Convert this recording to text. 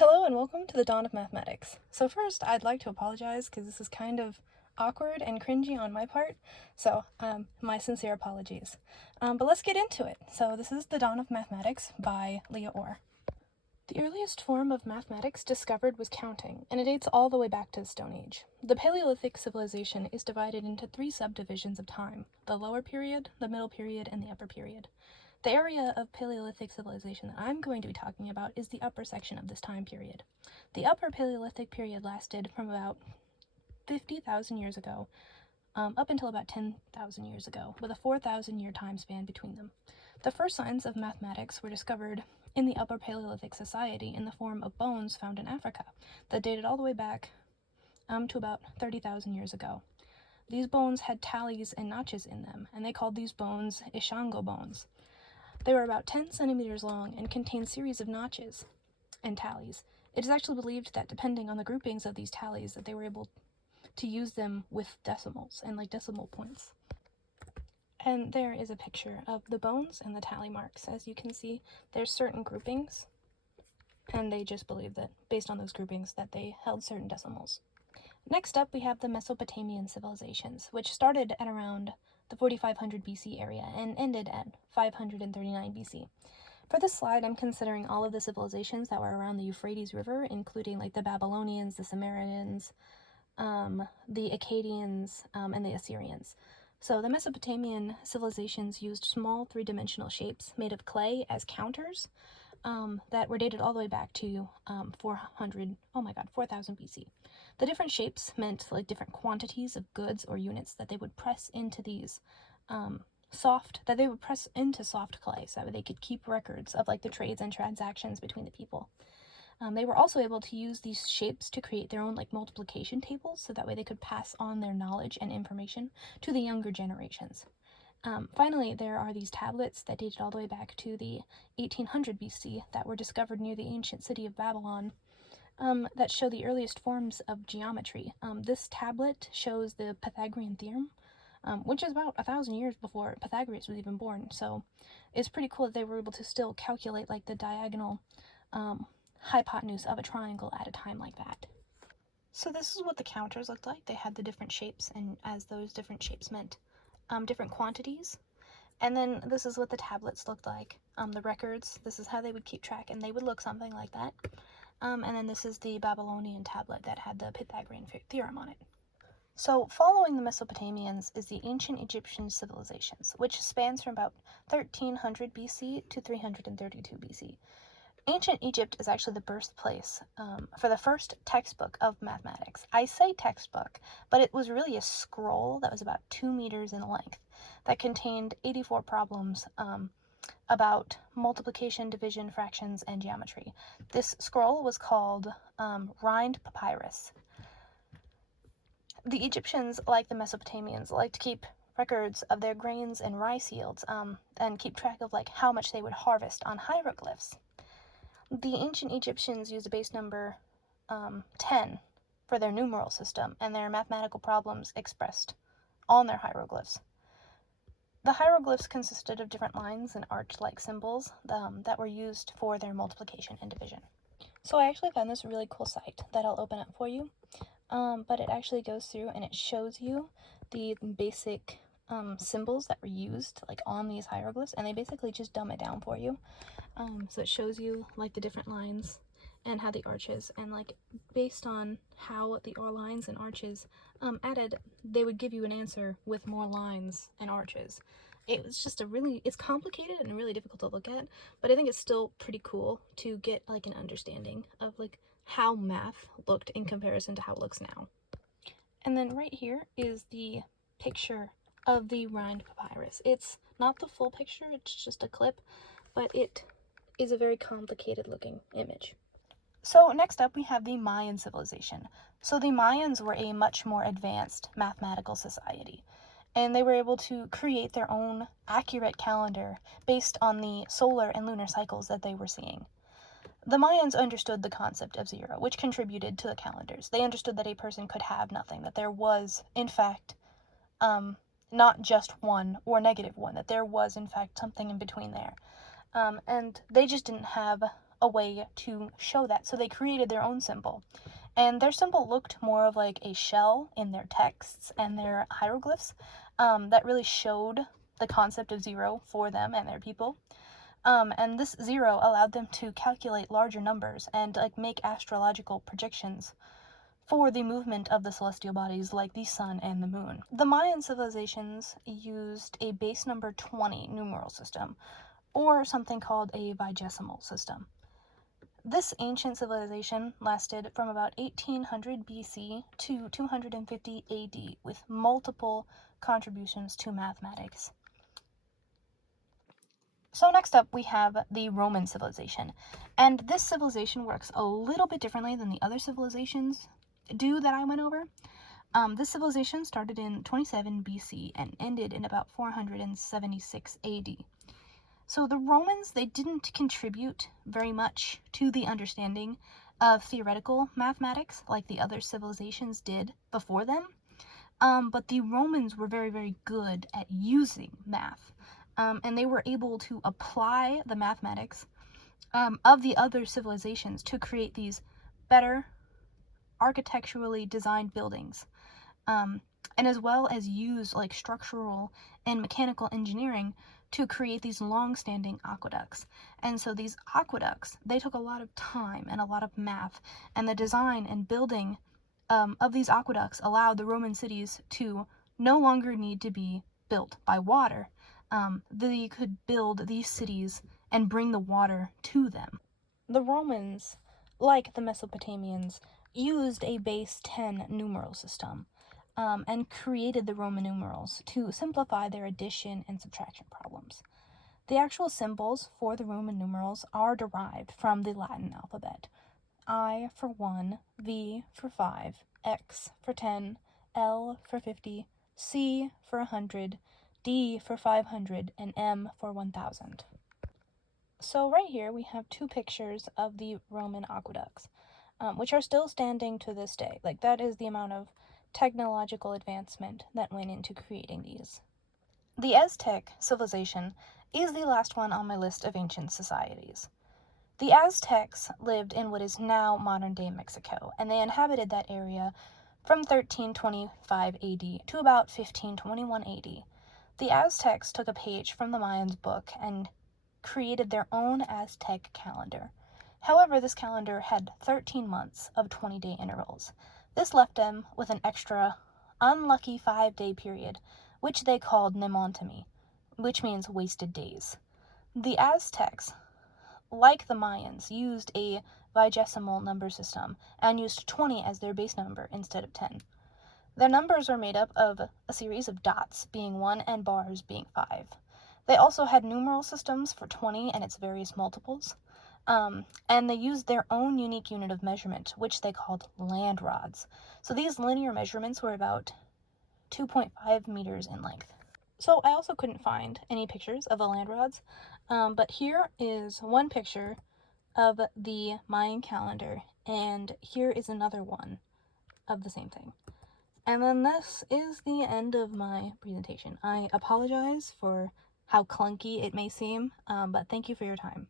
Hello and welcome to the Dawn of Mathematics. So first, I'd like to apologize because this is kind of awkward and cringy on my part, so my sincere apologies. But let's get into it. So this is The Dawn of Mathematics by Leah Orr. The earliest form of mathematics discovered was counting, and it dates all the way back to the Stone Age. The Paleolithic civilization is divided into three subdivisions of time: the lower period, the middle period, and the upper period. The area of Paleolithic civilization that I'm going to be talking about is the upper section of this time period. The upper Paleolithic period lasted from about 50,000 years ago up until about 10,000 years ago, with a 4,000-year time span between them. The first signs of mathematics were discovered in the Upper Paleolithic society in the form of bones found in Africa that dated all the way back to about 30,000 years ago. These bones had tallies and notches in them, and they called these bones Ishango bones. They were about 10 centimeters long and contained series of notches and tallies. It is actually believed that depending on the groupings of these tallies that they were able to use them with decimals and decimal points. And there is a picture of the bones and the tally marks. As you can see, there's certain groupings, and they just believe that based on those groupings that they held certain decimals. Next up, we have the Mesopotamian civilizations, which started at around the 4500 BC area and ended at 539 BC. For this slide, I'm considering all of the civilizations that were around the Euphrates River, including the Babylonians, the Sumerians, the Akkadians, and the Assyrians. So the Mesopotamian civilizations used small three-dimensional shapes made of clay as counters that were dated all the way back to 4,000 BC. The different shapes meant different quantities of goods or units that they would press into these soft clay, so that they could keep records of the trades and transactions between the people. They were also able to use these shapes to create their own multiplication tables, so that way they could pass on their knowledge and information to the younger generations. Finally, there are these tablets that dated all the way back to the 1800 BC that were discovered near the ancient city of Babylon that show the earliest forms of geometry. This tablet shows the Pythagorean theorem, which is about 1,000 years before Pythagoras was even born. So it's pretty cool that they were able to still calculate the diagonal hypotenuse of a triangle at a time like that. So this is what the counters looked like. They had the different shapes, and as those different shapes meant different quantities. And then this is what the tablets looked like. The records, this is how they would keep track, and they would look something like that. And then this is the Babylonian tablet that had the Pythagorean theorem on it. So following the Mesopotamians is the ancient Egyptian civilizations, which spans from about 1300 BC to 332 BC. Ancient Egypt is actually the birthplace for the first textbook of mathematics. I say textbook, but it was really a scroll that was about 2 meters in length that contained 84 problems about multiplication, division, fractions, and geometry. This scroll was called Rind Papyrus. The Egyptians, like the Mesopotamians, liked to keep records of their grains and rice yields and keep track of how much they would harvest on hieroglyphs. The ancient Egyptians used a base number 10 for their numeral system and their mathematical problems expressed on their hieroglyphs. The hieroglyphs consisted of different lines and arch-like symbols that were used for their multiplication and division. So I actually found this really cool site that I'll open up for you, but it actually goes through and it shows you the basic symbols that were used on these hieroglyphs, and they basically just dumb it down for you. So it shows you the different lines and how the arches, and based on how the lines and arches added, they would give you an answer with more lines and arches. It was just it's complicated and really difficult to look at, but I think it's still pretty cool to get an understanding of how math looked in comparison to how it looks now. And then right here is the picture of the Rind Papyrus. It's not the full picture, it's just a clip, but it is a very complicated looking image. So next up we have the Mayan civilization. So the Mayans were a much more advanced mathematical society, and they were able to create their own accurate calendar based on the solar and lunar cycles that they were seeing. The Mayans understood the concept of zero, which contributed to the calendars. They understood that a person could have nothing, that there was, in fact, not just 1 or -1, that there was, in fact, something in between there. And they just didn't have a way to show that. So they created their own symbol. And their symbol looked more of like a shell in their texts and their hieroglyphs that really showed the concept of zero for them and their people. And this zero allowed them to calculate larger numbers and like make astrological predictions for the movement of the celestial bodies like the sun and the moon. The Mayan civilizations used a base number 20 numeral system, or something called a vigesimal system. This ancient civilization lasted from about 1800 BC to 250 AD with multiple contributions to mathematics. So next up we have the Roman civilization, and this civilization works a little bit differently than the other civilizations do that I went over. This civilization started in 27 BC and ended in about 476 AD. So the Romans, they didn't contribute very much to the understanding of theoretical mathematics like the other civilizations did before them. But the Romans were very, very good at using math. And they were able to apply the mathematics of the other civilizations to create these better architecturally designed buildings. And as well as use like structural and mechanical engineering to create these long-standing aqueducts. And so these aqueducts, they took a lot of time and a lot of math, and the design and building of these aqueducts allowed the Roman cities to no longer need to be built by water. They could build these cities and bring the water to them. The Romans, like the Mesopotamians, used a base 10 numeral system. And created the Roman numerals to simplify their addition and subtraction problems. The actual symbols for the Roman numerals are derived from the Latin alphabet. I for 1, V for 5, X for 10, L for 50, C for 100, D for 500, and M for 1000. So right here we have two pictures of the Roman aqueducts, which are still standing to this day. Like, that is the amount of technological advancement that went into creating these. The Aztec civilization is the last one on my list of ancient societies. The Aztecs lived in what is now modern-day Mexico, and they inhabited that area from 1325 AD to about 1521 AD. The Aztecs took a page from the Mayans' book and created their own Aztec calendar. However, this calendar had 13 months of 20-day intervals. This left them with an extra unlucky 5-day period, which they called Nemontami, which means wasted days. The Aztecs, like the Mayans, used a vigesimal number system and used 20 as their base number instead of 10. Their numbers were made up of a series of dots being 1 and bars being 5. They also had numeral systems for 20 and its various multiples. And they used their own unique unit of measurement, which they called land rods. So these linear measurements were about 2.5 meters in length. So I also couldn't find any pictures of the land rods, but here is one picture of the Mayan calendar, and here is another one of the same thing. And then this is the end of my presentation. I apologize for how clunky it may seem, but thank you for your time.